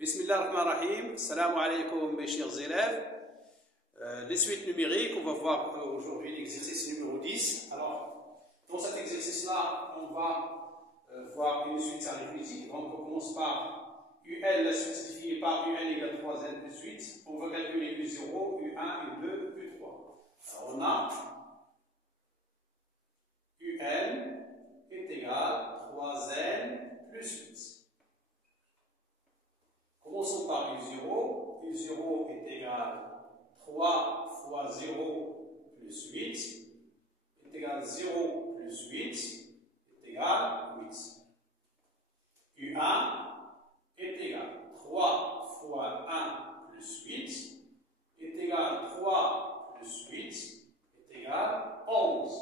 Bismillah ar-Rahman ar-Rahim, salam alaikum mes chers élèves. Les suites numériques, on va voir aujourd'hui l'exercice numéro 10. Alors, dans cet exercice-là, on va voir une suite arithmétique. Donc, on commence par UL, la suite définie par UL égale 3N plus 8. On va calculer U0, U1, U2, U3. Alors, on a UL est égal 3N plus 8. Commençons par U0. U0 est égal 3 fois 0 plus 8 est égal 0 plus 8 est égal 8. U1 est égal 3 fois 1 plus 8 est égal 3 plus 8 est égal 11.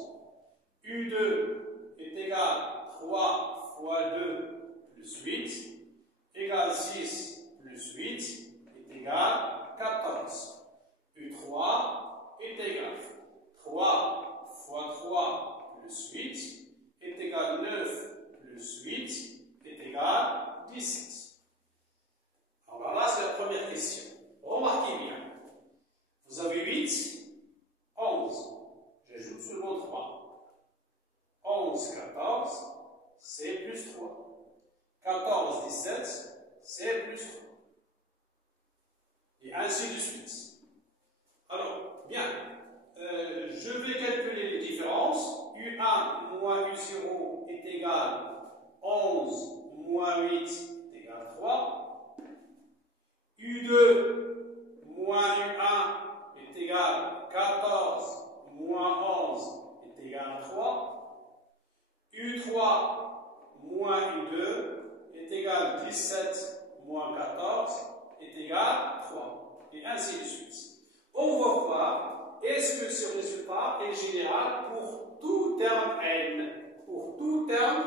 U2 est égal 3 fois 2 plus 8 égale 6 plus 8 est égal 14. U3 est égal 3 fois 3 plus 8 est égal 9 plus 8 est égal 17. Alors là, c'est la première question. Remarquez bien. Vous avez 8, 11. J'ajoute seulement 3. 11, 14, c'est plus 3. 14, 17, c'est plus 3. Et ainsi de suite. Alors, bien, je vais calculer les différences. U1 moins U0 est égal 11 moins 8 est égal 3. U2 moins U1 est égal 14 moins 11 est égal 3. U3 moins U2 est égal 17 moins 14 est égal 3. Et ainsi de suite. On va voir, est-ce que ce résultat est général pour tout terme n? Pour tout terme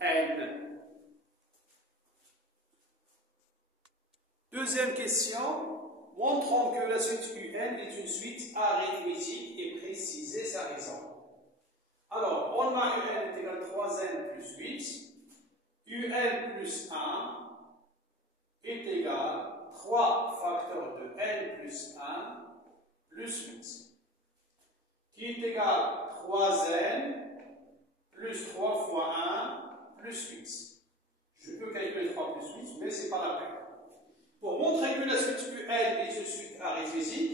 n. Deuxième question, montrons que la suite UN est une suite arithmétique et précisez sa raison. Alors, on a UN est égal 3n plus 8, UN plus 1 est égal 3 facteurs de n plus 1 plus 8, qui est égal 3n plus 3 fois 1 plus 8. Je peux calculer 3 plus 8, mais ce n'est pas la peine. Pour montrer que la suite UN est une suite arithmétique,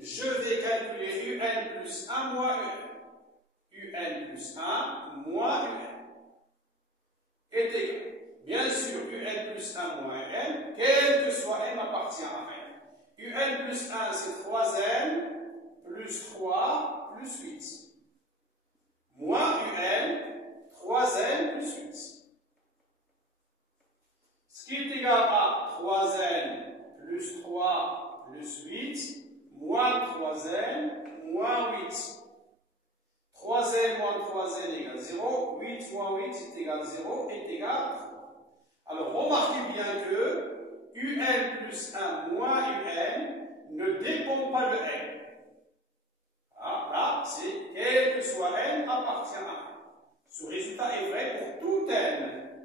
je vais calculer UN plus 1 moins UN. UN plus 1 moins UN est égal. Bien sûr, UN plus 1 moins UN, quel que soit n appartient à n. UN plus 1, c'est 3n plus 3 plus 8. Moins UN, 3n plus 8. Ce qui est égal à 3n plus 3 plus 8, moins 3n moins 8. 3n moins 3n égale 0, 8 moins 8 est égal 0 est égal 3. Alors, remarquez bien que UN plus 1 moins UN ne dépend pas de n. Là, c'est quel que soit n appartient à n. Ce résultat est vrai pour tout n.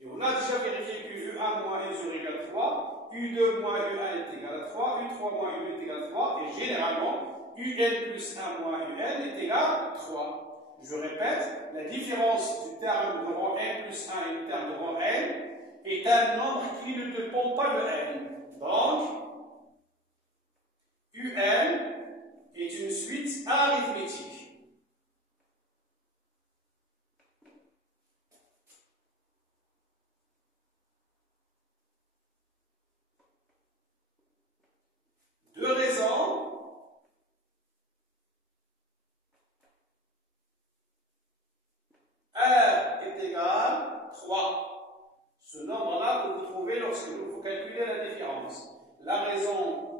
Et on a déjà vérifié que U1 moins U0 égale 3, U2 moins U1 est égal à 3, U3 moins U2 est égal à 3, et généralement, UN plus 1 moins UN est égal à 3. Je répète, la différence du terme de rang n plus 1 et du terme de rang n est un nombre qui ne dépend pas de n. Donc, UN est une suite arithmétique. Deux raisons. R est égal 3. Ce nombre-là que vous trouvez lorsque vous calculez la différence. La raison